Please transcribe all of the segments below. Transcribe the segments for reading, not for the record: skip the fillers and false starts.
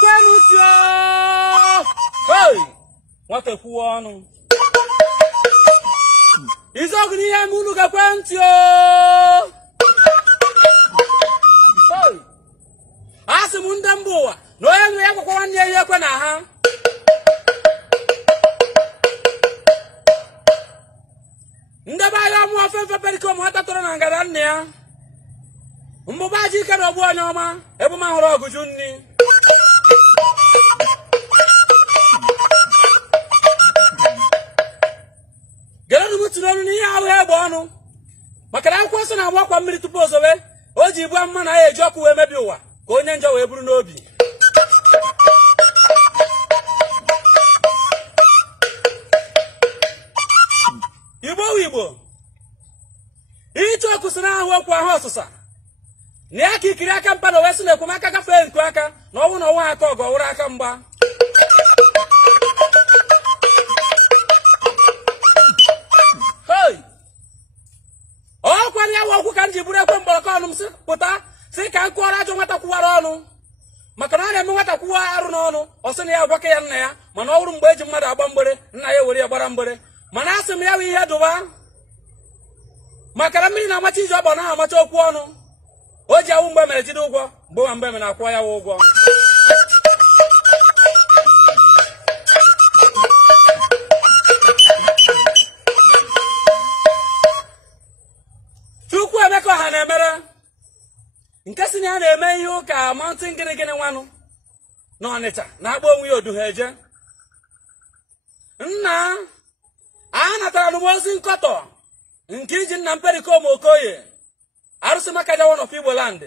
kwenu tio. Hey! What a one. Izogu ni ya munu ga kwenu tio. Hey! Asi munda mbuwa. No yangu yako kwa wani ya kwa na ha. Ndaba ya mu Fenfe Pericoma hata toro na ngara nne ya. Mbubaji ka no bu anyoma, ebu ma horo ogujunni. Gelo mu tino ni ya awu ebo onu. Makara kwa so na agwa kwa mmiri tupu ozowe, o ji bu amma na eji oku we mebi ụwa, ka onye njọ we buru n'obi. Igbo Icho oku sina ahụ okwu ahụ ọsụsa. Ni aka ikiri aka mpa na wesi na ekwumaka gafe nku aka na ọnwụ na ọnwa aka ọgọ wụrụ aka mgba. Hey! Ọkwa ya okwu ka nji buru ekwe mgbọrọkọ ọnụ m si pụta si ka nkụ ọrụ ajọ nwata kwuwara ọnụ. Maka na a na-eme nwata kwuwa arụ n'ọnụ, ọ sị na ya agwaka ya nna ya, mana ọ wụrụ mgbe eji mmadụ agba mgbere, nna ya were ya gbara mgbere. Mana asị m ya bụ ihe dụba. Maka na mmiri na-amacha iji ọgbọ na amacha okwu ọnụ. O ji awụ mgbe mere jide ụgwọ, mgbe nwa mgbe mere akwụọ ya wụ ụgwọ. Chukwu emeka ọha na-emere. Nke si na ya na-eme ihe ụka mountain gịnị gịnị nwanụ na Onitsha na-agba onwe ya Odumeje. Nna a natara n'ozi nkọtọ nke iji nna Pericoma Okoye arụsị maka jawa of Igbo land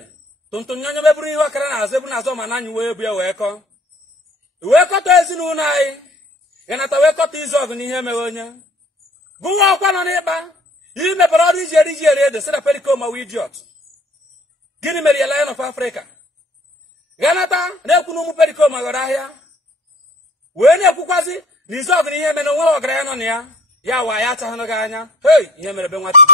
tuntun nyonyo beburu ihe ọkara na azụ na azụ ma na anyị wee bu ya wee kọtọ ezinụlọ anyị ịnata wee kọtọ izu ọgụ n'ihe mere onye gụwa ọkwa nọ n'ịkpa ihe mepere ọrụ iji eri ede sị na Pericoma wụ idiot. Gịnị mere ya Lion of Africa ganata na-ekwu na ụmụ Pericoma ghọrọ ahịa wee na-ekwukwazi na izu ọgụ n'ihe mere na onwere ọgaranya nọ na ya ya wa ya atahụnụ gị anya. Hey! Ihe mere be nwata ya.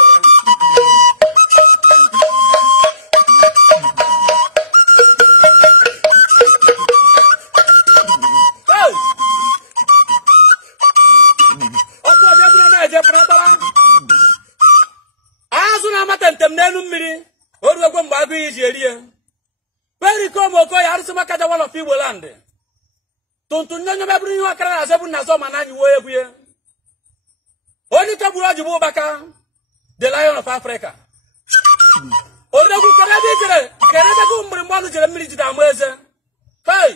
Ọkụ ọjọọ bụrụ na-eje pụrụtara azụ na-amata ntem n'elu mmiri oru egwe mgbe agụ iji eri ya. Pericoma Okoye arụsị maka jawa of Igbo land tuntun nyonyo beburu ihe ọkara na azụ na azụ ma na anyị wee ebu ya. Only kaburu ojibu baka the Lion of Africa. Odegu karabi jere kerebe ku mbiri mbanu jere mmiri jida amweze. Hey!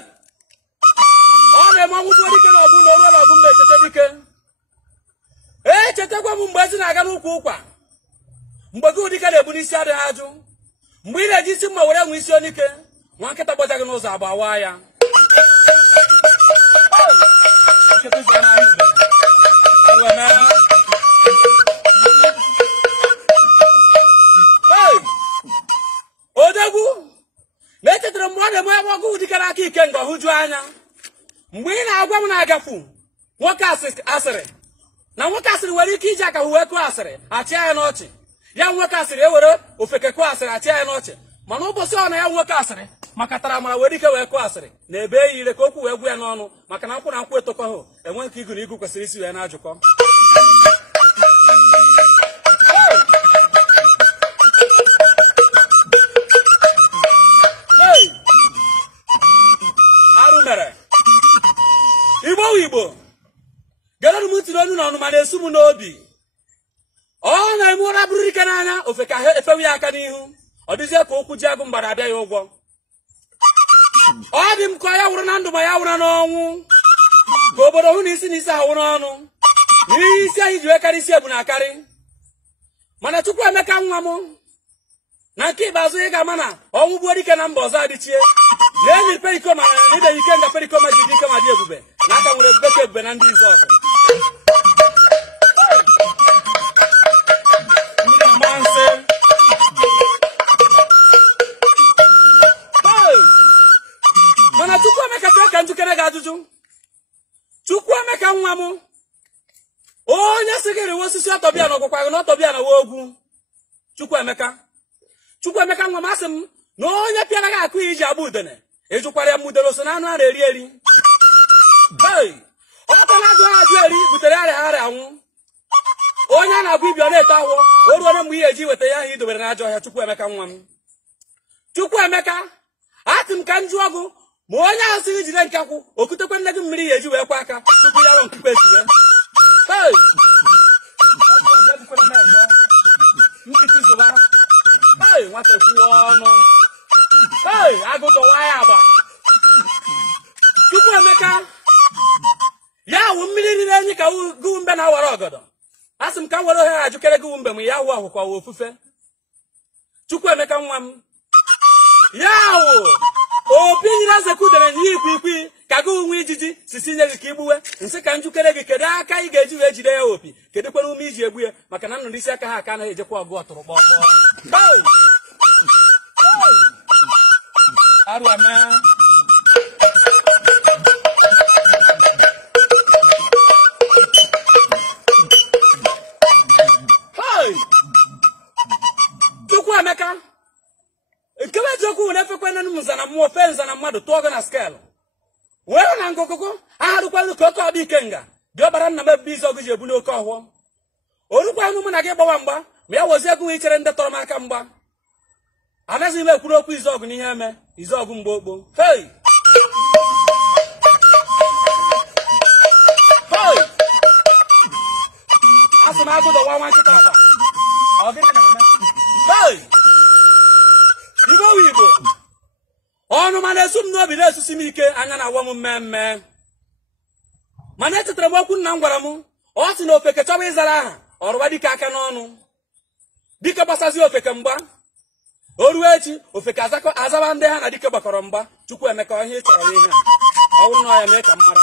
Ona ema wudu dike na ogu na oru na ogu mbe chete dike. Chete kwa mgbe ezi na-aga n'ukwu ụkwa. Mgbe gị dike na-ebu n'isi adịghị ajụ. Mgbe ị na-eji isi mma were nwe isi onike, nwa nkịta gbaja gị n'ụzọ agbawa ya. Odegu na-echetara mgbe ọ na-eme ọgụ dịkara aka ike nga hụju anya. Mgbe ị na-agwa m na-agafu nwoke asịrị na nwoke asịrị nwere ike iji aka wee kụọ asịrị achịa ya n'ọchị. Ya nwoke asịrị ewere ofeke kụọ asịrị achịa ya n'ọchị. Mana ụbọchị ọ na ya nwoke asịrị maka tara mara were ike wee kụọ asịrị na ebe ya ire ka okwu wee gwu ya n'ọnụ maka na nkwụ na nkwụ etokọ hụ enwe nke igu na igu kwesịrị isi wee na-ajụkọ. Igbo gara m tiri onu na ọnụ ma na-esu m n'obi. Ọ na-eme ụra bụrụ ike n'anya ofeka efewe ya aka n'ihu. Ọ dịzie ka okwu ji agụ mgbada abịa ya ụgwọ. Ọ dị m ka ya wụrụ na ndụ ma ya wụrụ n'ọnwụ. Ka obodo hụ na isi ha wụrụ ọnụ. N'ihe isi anyị ji wee karịsịa ebu na akarị. Mana Chukwu emeka nwa m. Na nke ikpeazụ ị ga-ama na ọnwụ gbuo dike na mba ọzọ adịchie. N'enyi Pericoma na ide ike nga Pericoma ji dike ma dị ebube. Na aka nwere ebube ka ebube na ndị izu ọzọ. Mana Chukwu emeka tụọ ka njikere ga ajụjụ. Chukwu emeka nwa m. Onye sị gị riwe osisi ọtọbịa na ọgwụkwa gị na ọtọbịa na ogwu. Chukwu emeka nwa m asị m na onye pịara gị akụ iji agba udene ejukwara ya mudelo so na anu ara eri eri hey ọkala ajụ eri butere ara anwụ onye na-agwa ibi ọ na-eto ahụ o ruo na mgbe ihe eji weta ya ahụ idobere n'ajọ ọhịa Chukwuemeka nwa m Chukwuemeka atị m ka m jụọ gụ ma onye ahụ sịrị jide nkakwụ okutekwe nne gị mmiri ya eji wee kwa aka tupu ya nkikpe si ya hey nkịtị zụba hey nwata kwuo ọnụ hey agụtọwa ya agba Chukwuemeka ya wụ mmiri riri enyi ka gụụ mbe na-awara ọgọdọ asị m ka m were ohere ajụkere gụụ mbe m ya wụ ahụkwa wụ ofufe Chukwuemeka nwa m ya wụ opi nyere eze kudere nye ikwi ka gụụ nwe ijiji sisi nye gị ka igbuwe nsị ka njukere gị kedu aka ị ga-eji wee jide ya opi kedu kwere ume iji egbu ya maka na nnụnụ isi aka ha aka anaghị ejekwa ọgụ ọtụrụkpọ Aruama Chukwuemeka nke wejoku na-efekwa na muzana mmụọ fenza na mmadụ tụọ gị na skelụ wee na ngụkụkụ aharụkwanụ ka oke ọdị ikenga dị ọbara nna m ebe izu ọgụ ji ebu n'oke ọhụọ orukwanụ mụ na gị gbawa mgba ma ya wozie ego ichere ndị tọrọ m aka mgba anaghịzi m ekwuru okwu izu ọgụ n'ihe eme izu ọgụ mgbe okpo hey asị m agụdọ nwa nkịta ọba ọ gịnị na-eme hey Igbo ọnụ mana esu m n'obi na-esusi m ike anya na awa m mmemme mana echetara m okwu nna m gwara m ọ sị na ofeke chọba ịzara aha ọrụwa dike aka n'ọnụ dike gbasazi ofeke mgba o ruo echi ofeke azaba ndị ha na dike gbakọrọ mgba Chukwuemeka onye ị chọrọ ihe a ọ bụrụ na ọ ya mee ka m mara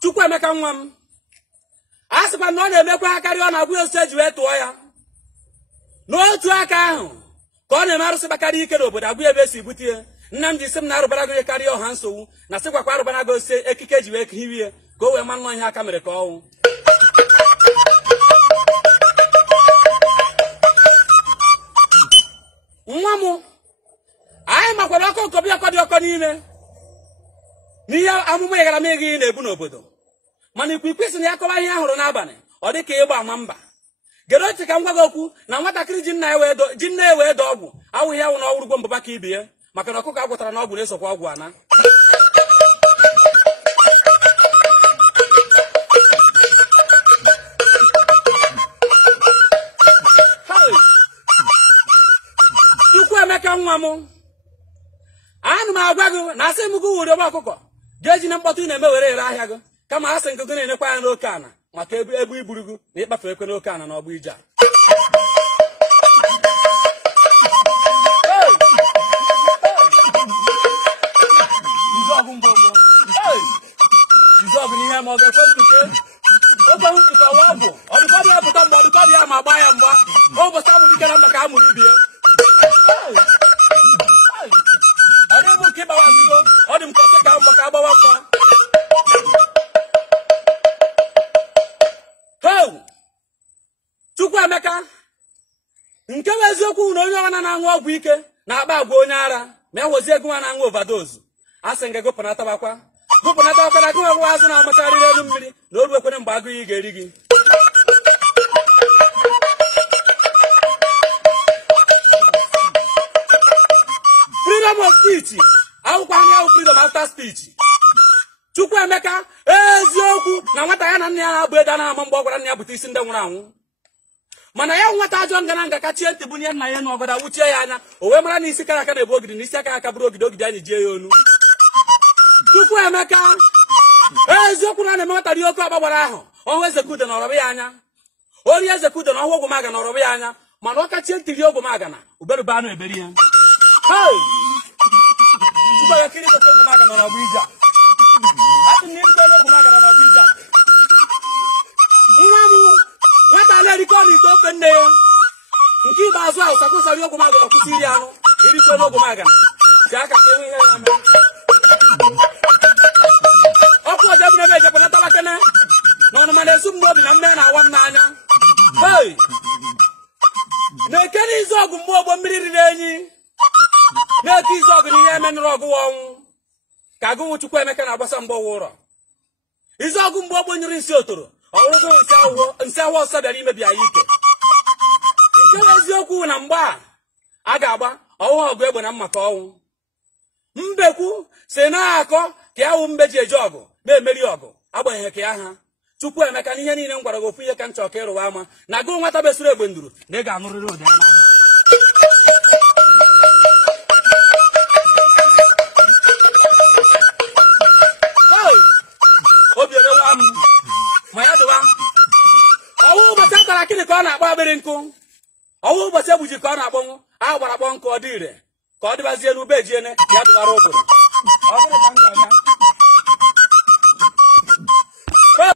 Chukwuemeka nwa m a sịkwa na ọ na-emekwa ha karịa ọ na-agwụ ose eji wee tụọ ya n'otu aka ahụ ka ọ na-eme arụsị gbakarịa ike n'obodo agwụ ebe esi bute ya nna m ji sị m na arụbara gị karịa ọha nsogbu na sịkwakwa arụbara gị ose ekike ji wee hiwie ka o wee manụ ihe aka mere ka ọnwụ nwa m anyị makwara ọkụ nkọbi ọkọ dị ọkọ n'ime n'ihe amụma ịgara m ego ị na-ebu n'obodo mana ikwu si na ya kọwa ihe ahụrụ n'abalị ọ dị ka ịgba ama mba gere oche ka m gwa gị okwu na nwatakịrị ji nna ya wee dọ ọgwụ awụghị ya wụ na ọwụrụgwo mbụba ka ibi ya maka na ọkụkọ agwụtara na ọgwụ na-esokwa ọgwụ ana Chukwuemeka nwa m anụ m agwa gị na asị m gị wuri ọgba ọkụkọ ga-eji na mkpọtụ ị na-eme were ere ahịa gị kama asị nkụgụ na-enekwa ya n'oke ana maka ebe iburu gị na ịkpafe ekwe n'oke ana na ọgbọ ije a izu ọgụ n'ihe ma ọ ga-ekwe ntụke oge ntụke ọwa ọgwụ ọdụkọdụ ya pụta mgbe ọdụkọdụ ya ma gbaa ya mgba ụbọchị amụrụ ike na mba ka a mụrụ ibi ya ọ dị bụ nke ịgbawa azụgo ọ dị m ka ọsị ka mgba ka agbawa mgba Chukwuemeka nke bụ eziokwu na onye ọbụla na-aṅụ ọgwụ ike na-akpa agwa onye ara ma ya wozie ego nwa na-aṅụ overdose asị nga gụpụnatabakwa na gị nwe azụ na-amacharịrị elu mmiri na oru ekwere mgbe agụ ị ga-eri gị freedom of speech akwụkwọ anya ahụ freedom after speech Chukwuemeka eziokwu na nwata ya na nne ya na-abụ eda na-ama mgbe ọ gwara nne ya bute isi ndị nwụrụ anwụ mana ya nwata ajọ nga nga kachie ntị bunye nna ya n'ọgọda wuchie ya anya o wee mara na isi kara aka na-ebu ogidi na isi aka bụrụ ogidi anyị jie ya onu Chukwuemeka eziokwu na na-eme nwata dị oke ọgba gbara ahụ ọnwa Ezekude na ọrọbụ ya anya ori Ezekude na ọhụụ ogwụmaga na ọrọbụ ya anya mana ọ kachie ntị rie ogwụmaga na uberuba anụ eberi ya na Abuja. Ati ni mko no kuma gara na Abuja. Nwamu, nwata le record to fende. Nki ba zo a sako sari okuma gara kusiri anu. Iri ko no kuma gara. Jaka ke wi ya ma. Opo je bu na be je pona tala kene. No no mane sum no bi na me na wan na anya. Hey. Na kene izogu mbo bo mmiri riri enyi. Na ki izogu ni ye menro ogu won. Kagu wuchukwu emeka na agbasa mbo wuro. Izogu mbo bo nyiri nsi otoro. Orugo nsawo osadari mebi ayike. Nke eziokwu na mgba a ga-agba ọwụ ọgụ egbe na mmaka ọnwụ. Mbekwu se na akọ ka ya wụ mbeji eje ọgụ na-emeri ọgụ agbanyeghị ka ya ha. Chukwu emeka n'ihe niile m gwara gị ofu ihe ka nchọ ka ịrụwa ama na gụ nwata besuru egbe nduru na ị ga-anụrịrị ụdị ama. Ọwụ ụbọchị akara akịrị ka ọ na-agba abịrị nkụ. Ọwụ ụbọchị egbuji ka ọ na-akpọnwụ a gbara akpọ nkụ ọ dị ire ka ọ dịbazie n'ube ejiene ya dụwara ụbụrụ. Ọ bụrụ ka m ga-anya